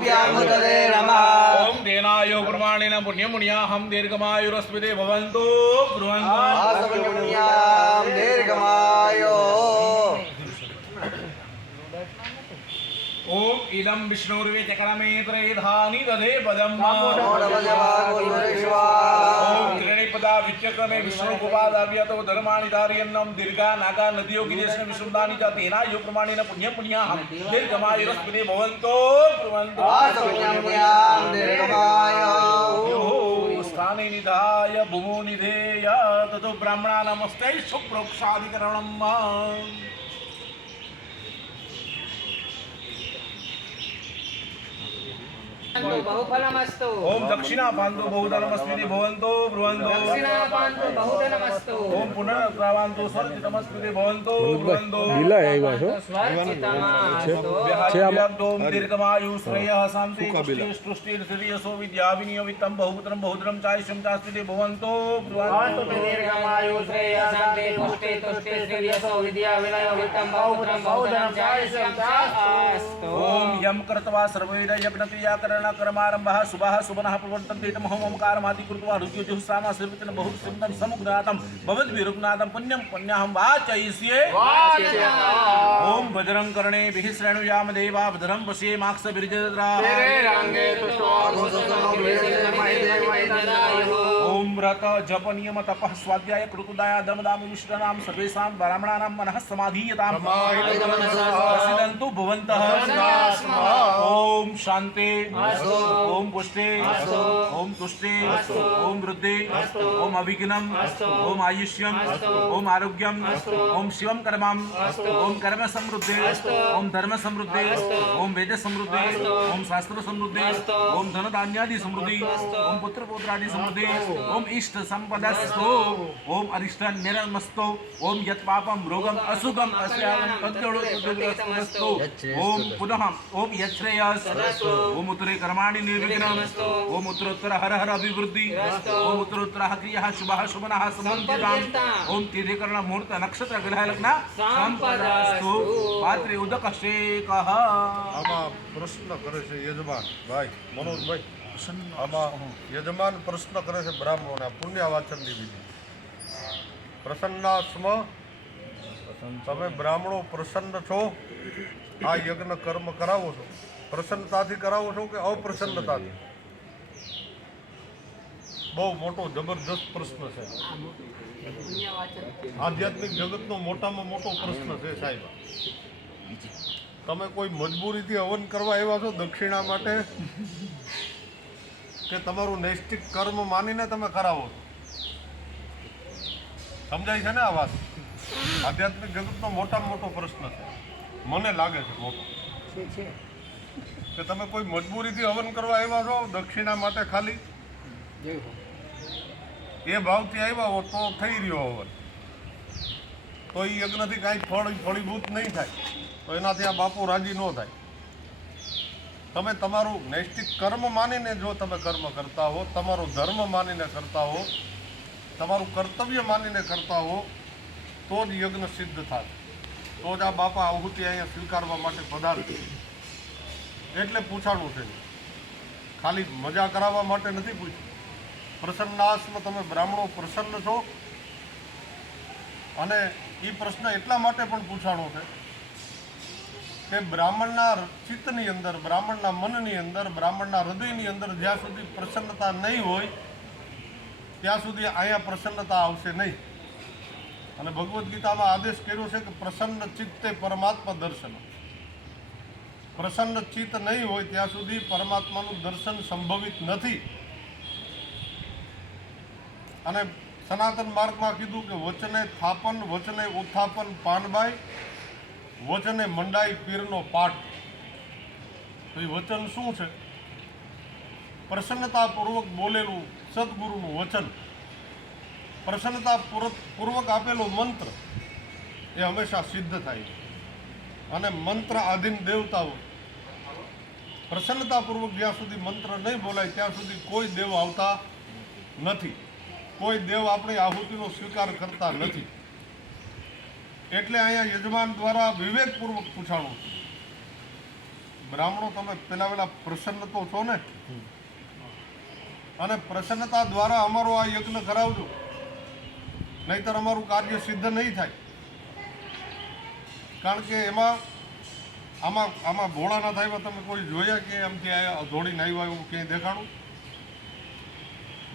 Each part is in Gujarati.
भूभ्यामुदरे नमः। ओम तेनायो प्रमाणेन पुण्यमुनियाहं दीर्घमायुरस्मिते भवन्तु ब्रुवन्तु। आसपुण्यमुनियां दीर्घमायो। ओम इदं विष्णुर्वे चक्रमे त्रयधानि दधे पदम्। ओम त्रिणिपदा विचक्रमे विष्णु गोपादाव्यतो धर्माणि धारयन्नं दीर्घा नागा नदियो गिरेष्ण विशुद्धानि च तेनायो प्रमाणेन पुण्यपुण्याहं दीर्घमायुरस्मिते भवन्तु ब्रुवन्तु। आसपुण्यमुनियां दीर्घमायो। स्थाने निधाय भूमो निधेय ततो ब्राह्मणानामस्ते सुप्रोक्षाधिकरणम्। बहुफलमस्तु। ओम दक्षिणा पांतो बहुधनमस्मिति भवन्तो ब्रुवन्तो। दक्षिणा पांतो बहुधनमस्तु। ओम पुनर्प्रावान्तो स्वर्चितमस्मिति भवन्तो ब्रुवन्तो। स्वर्चितमस्तु। व्याहत्योम दीर्घमायु श्रेयः शान्ति तुष्टिर्यशो विद्याविनियोगितं बहुपुत्रं बहुधनं चायुष्यं चास्मिति भवन्तो ब्रुवन्तो। दीर्घमायु श्रेयः शान्ति तुष्टिर्यशो विद्याविनियोगितं बहुपुत्रं बहुधनं चायुष्यं चास्तु। ओम यम कृत्वा सर्वैर यज्ञक्रिया कर्मारंभः शुभः शुभनः प्रवर्तन्ते तमहं ओंकारमादि कृत्वा रुद्योजुःसामा सर्वत्र बहुसुन्दरं समुद्रातं भवद्भिरुग्नातं पुण्यं पुण्याहं वाचयिष्ये। ओम भद्रं कर्णेभिः शृणुयाम देवा भद्रं पश्येमाक्षभिर्जत्रा। ओम व्रत जप नियम तपः स्वाध्याय कृतुदाय दमदाम विष्णुनाम सर्वेषां ब्राह्मणानां मनः समाधीयताम्। प्रसिद्धन्तु भवन्तः। ओम शान्ति। ओम पुष्टे। ओम तुष्टे। ओम वृद्धि। ओम अभिघ्नं। ओम आयुष्यं। ओम आरोग्यं। ओम शिवं कर्मं। ओम कर्म समृद्धि। ओम धर्म समृद्धि। ओम वेद समृद्धि। ओम शास्त्र समृद्धि। ओम धन धान्यादि समृद्धि। ओम पुत्र पौत्रादि समृद्धि। ओम इष्ट संपदस्तु। ओम अरिष्ट निरमस्तु। ओम यत् पापं रोगम असुगम अस्याम तद्दोषस्तु। ओम पुनः ओम यत् श्रेयस्। ओम उत्तरे कर्माणि निर्विघ्नं। ओम उत्तरोत्तर हर हर अभिवृद्धि। ओम उत्तरोत्तर क्रियाः शुभः शुभनः समन्विताम्। ओम तिथिकरण मुहूर्त नक्षत्र ग्रह लग्न संपदास्तु। पात्रे उदक शेकः। આમાં પ્રશ્ન કરે છે યજમાન ભાઈ મનોજભાઈ આમાં યજમાન પ્રશ્ન કરે છે બ્રાહ્મણોને પુણ્યવાચનની વિધિ પ્રસન્નાસ્મ તમે બ્રાહ્મણો પ્રસન્ન છો આ યજ્ઞ કર્મ કરાવો છો પ્રસન્નતાથી કરાવો છો કે અપ્રસન્નતાથી બહુ મોટો જબરજસ્ત પ્રશ્ન છે આધ્યાત્મિક જગતનો મોટામાં મોટો પ્રશ્ન છે સાહેબ તમે કોઈ મજબૂરીથી હવન કરવા આવ્યા છો દક્ષિણા માટે કે તમારું નૈષ્ટિક કર્મ માનીને તમે કરાવો છો સમજાય છે ને આ વાત આધ્યાત્મિક જગતનો મોટામાં મોટો પ્રશ્ન છે મને લાગે છે મોટો કે તમે કોઈ મજબૂરીથી હવન કરવા આવ્યા છો દક્ષિણા માટે ખાલી એ ભાવથી આવ્યા હો તો થઈ રહ્યો હવન તો એ યજ્ઞથી કાંઈ ફળીભૂત નહીં થાય તો એનાથી આ બાપુ રાજી ન થાય તમે તમારું નૈષ્ટિક કર્મ માનીને જો તમે કર્મ કરતા હો તમારો ધર્મ માનીને કરતા હો તમારું કર્તવ્ય માનીને કરતા હો તો જ યજ્ઞ સિદ્ધ થાય તો જ આ બાપા આહુતિ અહીંયા સ્વીકારવા માટે પધારે એટલે પૂછાણું છે ખાલી મજા કરાવવા માટે નથી પૂછ્યું પ્રસન્નાસ્મ તમે બ્રાહ્મણો પ્રસન્ન છો અને એ પ્રશ્ન એટલા માટે પણ પૂછાણો છે કે બ્રાહ્મણના ચિત્તની અંદર બ્રાહ્મણના મનની અંદર બ્રાહ્મણના હૃદયની અંદર જ્યાં સુધી પ્રસન્નતા નહીં હોય ત્યાં સુધી અહીંયા પ્રસન્નતા આવશે નહીં અને ભગવદ્ ગીતામાં આદેશ કર્યો છે કે પ્રસન્ન ચિત્તે પરમાત્મા દર્શન પ્રસન્ન ચિત્ત નહીં હોય ત્યાં સુધી પરમાત્માનું દર્શન સંભવિત નથી અને સનાતન માર્ગમાં કીધું કે વચને થાપન વચને ઉત્થાપન પાનબાઈ વચને મંડાઈ પીરનો પાઠ તો એ વચન શું છે પ્રસન્નતાપૂર્વક બોલેલું સદગુરુનું વચન પ્રસન્નતાપૂર્વક આપેલો મંત્ર એ હંમેશા સિદ્ધ થાય છે અને મંત્ર આધીન દેવતાઓ પ્રસન્નતાપૂર્વક જ્યાં સુધી મંત્ર નહીં બોલાય ત્યાં સુધી કોઈ દેવ આવતા નથી કોઈ દેવ આપણી આહુતિનો સ્વીકાર કરતા નથી એટલે અહીંયા યજમાન દ્વારા વિવેકપૂર્વક પૂછાણું બ્રાહ્મણો તમે પેલા પ્રસન્ન તો છો ને, અને પ્રસન્નતા દ્વારા અમારો આ યજ્ઞ કરાવજો, નહીતર અમારું કાર્ય સિદ્ધ નહીં થાય. કારણ કે આમાં ભોળાનાથ આવ્યા તમે કોઈ જોયા કે આમથી આવ્યા દોડીને આવ્યા એવું ક્યાંય દેખાડું?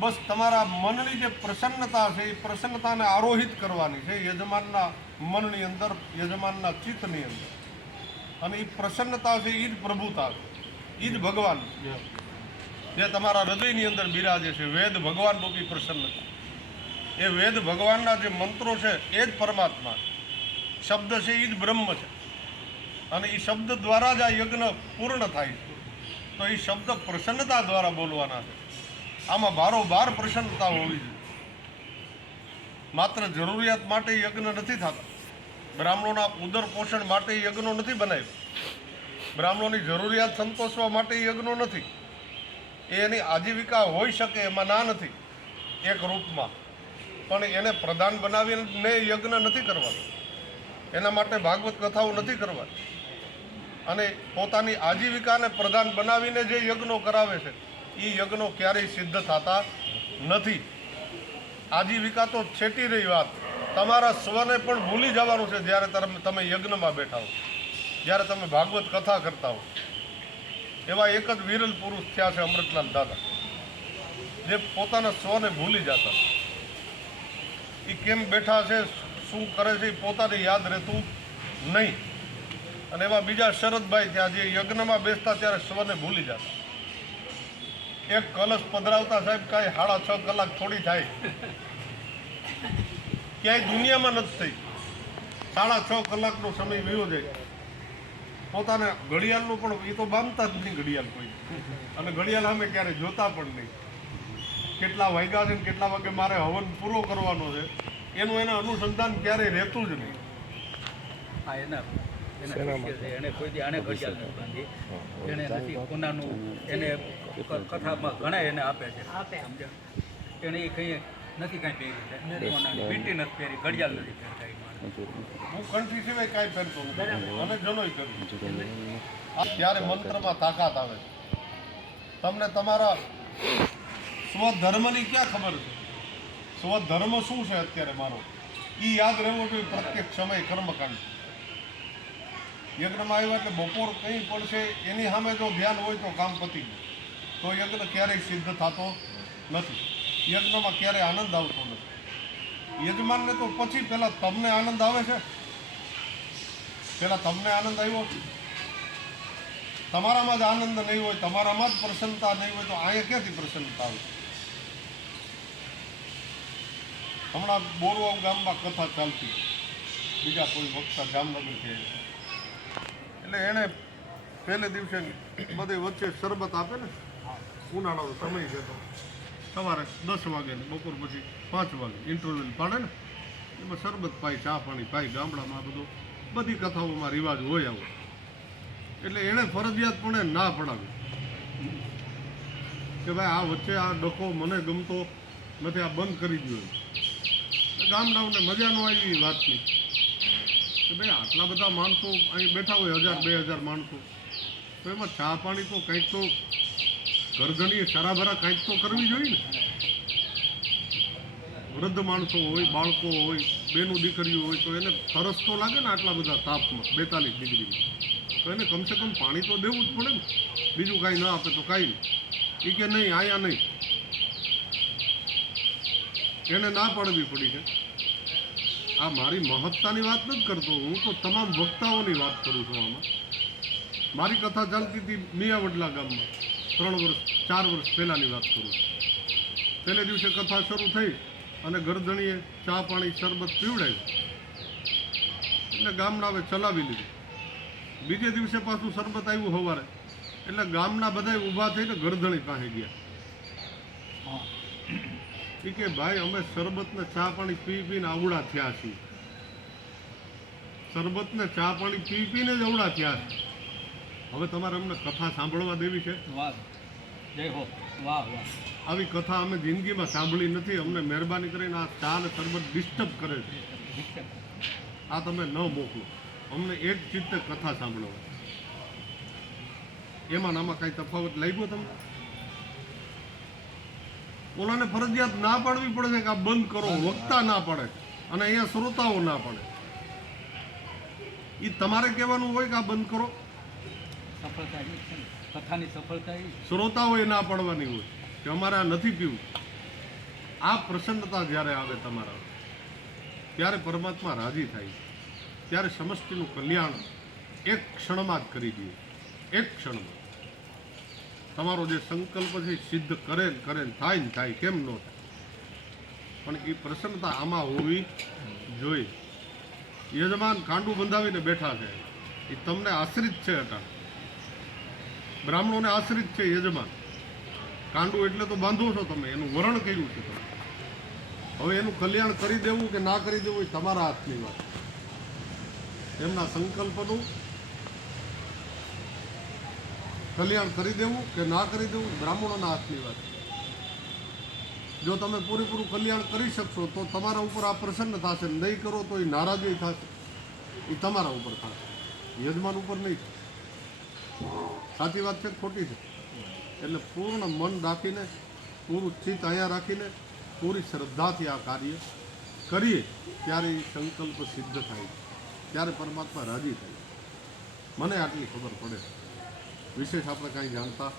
બસ તમારા મનની જે પ્રસન્નતા છે એ પ્રસન્નતાને આરોહિત કરવાની છે યજમાનના મનની અંદર, યજમાનના ચિત્તની અંદર. અને એ પ્રસન્નતા છે એ જ પ્રભુતા છે, એ જ ભગવાન જે તમારા હૃદયની અંદર બિરાજે છે. વેદ ભગવાન રૂપી પ્રસન્નતા, એ વેદ ભગવાનના જે મંત્રો છે એ જ પરમાત્મા, શબ્દ છે એ જ બ્રહ્મ છે. અને એ શબ્દ દ્વારા જ આ યજ્ઞ પૂર્ણ થાય છે. તો એ શબ્દ પ્રસન્નતા દ્વારા બોલવાના છે. આમાં બારોબાર પ્રસન્નતા હોવી જોઈએ. માત્ર જરૂરિયાત માટે યજ્ઞ નથી થતા. બ્રાહ્મણોના ઉદર પોષણ માટે યજ્ઞો નથી બનાવ્યા. બ્રાહ્મણોની જરૂરિયાત સંતોષવા માટે યજ્ઞો નથી. એની આજીવિકા હોઈ શકે એમાં ના નથી એક રૂપમાં, પણ એને પ્રધાન બનાવીને યજ્ઞ નથી કરવાનું. એના માટે ભાગવત કથાઓ નથી કરવાની. અને પોતાની આજીવિકાને પ્રધાન બનાવીને જે યજ્ઞો કરાવે છે એ યજ્ઞો ક્યારેય સિદ્ધ થતા નથી. આજીવિકા તો છેટી રહી વાત, તમારા સ્વને પણ ભૂલી જવાનું છે જ્યારે તમે યજ્ઞમાં બેઠા હો, જ્યારે તમે ભાગવત કથા કરતા હો. એવા એક જ વિરલ પુરુષ થયા છે અમૃતલાલ દાદા, જે પોતાના સ્વને ભૂલી જતા. એ કેમ બેઠા છે, શું કરે છે એ પોતાને યાદ રહેતું નહીં. અને એવા બીજા શરદભાઈ થયા જે યજ્ઞમાં બેસતા ત્યારે સ્વને ભૂલી જતા. એક કલશ પધરાવતા સાહેબ કાંઈ 6.5 કલાક થોડી થાય, ક્યાંય દુનિયામાં નથી થઈ. 6.5 કલાકનો સમય વયો જાય. પોતાને ઘડિયાળનું પણ એ તો બાંધતા જ નહીં ઘડિયાળ કોઈ, અને ઘડિયાળ સામે ક્યારે જોતા પણ નહીં. કેટલા વાગ્યા છે ને કેટલા વાગે મારે હવન પૂરો કરવાનો છે એનું એને અનુસંધાન ક્યારેય રહેતું જ નહીં. હા એને કોઈ દી આને ઘડિયાળ નથી બાંધી, એને નથી કોનાનું, એને કથામાં ઘણા એને આપે છે સમજ્યા. એને એ કંઈ નથી કાંઈ પહેરી, કોનાની વીંટી નથી પહેરી, ઘડિયાળ નથી પહેરતા. હું કંઠી સિવાય કાંઈ પહેરતો નથી અને જનોય કરું. ત્યારે મંત્રમાં તાકાત આવે છે. તમને તમારા સ્વધર્મની ક્યાં ખબર છે? સ્વધર્મ શું છે અત્યારે મારો એ યાદ રહેવો જોઈએ પ્રત્યેક સમય કર્મકાંડ. યજ્ઞમાં આવ્યા એટલે બપોર કંઈ પડશે એની સામે જો ધ્યાન હોય તો કામ પતી ગયું. તો યજ્ઞ ક્યારેય સિદ્ધ થતો નથી. યજ્ઞમાં ક્યારેય આનંદ આવતો નથી. યજમાનને તો પછી પહેલાં તમને આનંદ આવે છે, પહેલાં તમને આનંદ આવ્યો, તમારામાં જ આનંદ નહીં હોય, તમારામાં જ પ્રસન્નતા નહીં હોય તો અહીંયા ક્યાંથી પ્રસન્નતા આવે? હમણાં બોરવાવ ગામમાં કથા ચાલતી, બીજા કોઈ વક્તા જામનગરથી આવ્યા, એટલે એણે પહેલે દિવસે બધે વચ્ચે શરબત આપે ને, ઉનાળાનો સમય છે તો સવારે 10 વાગે ને બપોર પછી 5 વાગે ઇન્ટરવલ પાડે ને, એમાં શરબત પાય, ચા પાણી પાય. ગામડામાં આ બધું બધી કથાઓમાં રિવાજ હોય આવો. એટલે એણે ફરજિયાતપણે ના પડાવી કે ભાઈ આ વચ્ચે આ ડખો મને ગમતો નથી, આ બંધ કરી દો. ગામડાઓને મજા ન આવી વાતની કે ભાઈ આટલા બધા માણસો અહીં બેઠા હોય, 1000-2000 માણસો, તો એમાં ચા પાણી તો કંઈક તો ગરદનીએ સરાભરા કંઈક તો કરવી જોઈએ ને. વૃદ્ધ માણસો હોય, બાળકો હોય, બેનું દીકરીઓ હોય, તો એને તરસ તો લાગે ને આટલા બધા તાપમાં, 42 ડિગ્રીમાં. તો એને કમસે કમ પાણી તો દેવું જ પડે ને. બીજું કાંઈ ન આપે તો કાંઈ નહીં. એ કે નહીં આયા નહીં, એને ના પાડવી પડી છે. આ મારી મહત્તાની વાત નથી કરતો હું, તો તમામ વક્તાઓની વાત કરું છું. આમાં મારી કથા ચાલતી હતી મિયાવડલા ગામમાં 4 વર્ષ પહેલાંની વાત કરું છું. પહેલે દિવસે કથા શરૂ થઈ અને ગરદણીએ ચા પાણી શરબત પીવડાવ્યું એટલે ગામના ચલાવી લીધું. બીજે દિવસે પાછું શરબત આવ્યું સવારે, એટલે ગામના બધા ઊભા થઈને ગરદણી પાસે ગયા. એ કે ભાઈ અમે શરબતને ચા પાણી પી પીને આવડા થયા છીએ, શરબતને ચા પાણી પી પીને જ અવળા થયા છે. હવે તમારે અમને કથા સાંભળવા દેવી છે? જય હો, વાહ વાહ. આવી કથા અમે જિંદગીમાં સાંભળી નથી. અમને મહેરબાની કરીને આ ચા અને શરબત ડિસ્ટર્બ કરે છે. આ તમે ન મોકલો, અમને એક ચિત્તે કથા સાંભળવા. એમાં આમાં કાંઈ તફાવત લાગ્યો તમને? ઓલાને ફરજિયાત ના પાડવી પડે છે કે આ બંધ કરો, વક્તા ના પડે અને અહીંયા શ્રોતાઓ ના પડે. એ તમારે કહેવાનું હોય કે આ બંધ કરો, સફળતા એ છે ને, કથાની સફળતા એ શ્રોતાઓએ ના પાડવાની હોય કે અમારે આ નથી પીવું. આ પ્રસન્નતા જ્યારે આવે તમારા, ત્યારે પરમાત્મા રાજી થાય છે. ત્યારે સમષ્ટિનું કલ્યાણ એક ક્ષણમાં જ કરી દે. એક ક્ષણમાં તમારો જે સંકલ્પ છે એ સિદ્ધ કરે ને કરે ને થાય ને થાય, કેમ ન થાય? પણ એ પ્રસન્નતા આમાં હોવી જોઈએ. યજમાન કાંડું બંધાવીને બેઠા છે, એ તમને આશ્રિત છે. અટાણ બ્રાહ્મણોને આશ્રિત છે યજમાન. કાંડું એટલે તો બાંધો છો તમે, એનું વરણ કર્યું છે તમે. હવે એનું કલ્યાણ કરી દેવું કે ના કરી દેવું એ તમારા હાથની વાત. એમના સંકલ્પનું કલ્યાણ કરી દેવું કે ના કરી દેવું બ્રાહ્મણોના હાથની વાત. જો તમે પૂરેપૂરું કલ્યાણ કરી શકશો તો તમારા ઉપર આ પ્રસન્ન થશે, નહીં કરો તો એ નારાજી થશે. એ તમારા ઉપર થશે, યજમાન ઉપર નહીં થાય. સાચી વાત છે ખોટી છે? એટલે પૂર્ણ મન રાખીને, પૂરું ચિત્ત અહીંયા રાખીને, પૂરી શ્રદ્ધાથી આ કાર્ય કરીએ ત્યારે એ સંકલ્પ સિદ્ધ થાય, ત્યારે પરમાત્મા રાજી થાય. મને આટલી ખબર પડે. વિશેષ આપણે કાંઈ જાણતા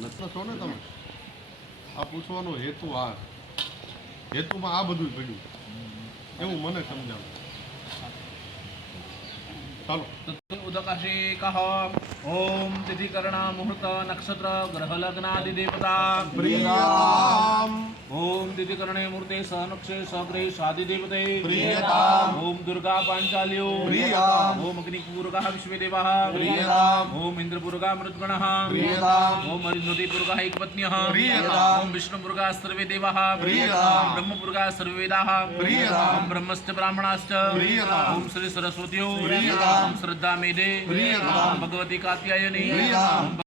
નથી છો ને તમે. આ પૂછવાનો હેતુ આ હેતુમાં આ બધું પડ્યું એવું મને સમજાવું. ચાલો. ઉદકાશિકઃ ઓમ તિથિકરણ મુહૂર્ત નક્ષત્ર ગ્રહ લગ્નાદિ દેવતા પ્રિયતામ ઓમ તિથિકરણે મૂર્તે સનક્ષે સગ્રહે સાદિ દેવતે પ્રિયતામ ઓમ દુર્ગા પાંચાલ્યો પ્રિયતામ ઓમ અગ્નિપૂર્વકઃ વિશ્વેદેવઃ પ્રિયતામ ઓમ ઇન્દ્રપૂર્વકઃ મૃદ્ગણઃ પ્રિયતામ ઓમ અરુંધતીપૂર્વકઃ એકપત્ન્યઃ પ્રિયતામ ઓમ વિષ્ણુપૂર્વકઃ સર્વે દેવાः પ્રિયતામ ઓમ બ્રહ્મપૂર્વકઃ સર્વે વેદાः પ્રિયતામ ઓમ બ્રહ્મશ્ચ બ્રાહ્મણાશ્ચ પ્રિયતામ ઓમ શ્રી સરસ્વત્યો પ્રિયતામ ઓમ શ્રદ્ધા મેધે પ્રિયતામ ભગવતી કાત્યાયની પ્રિયતામ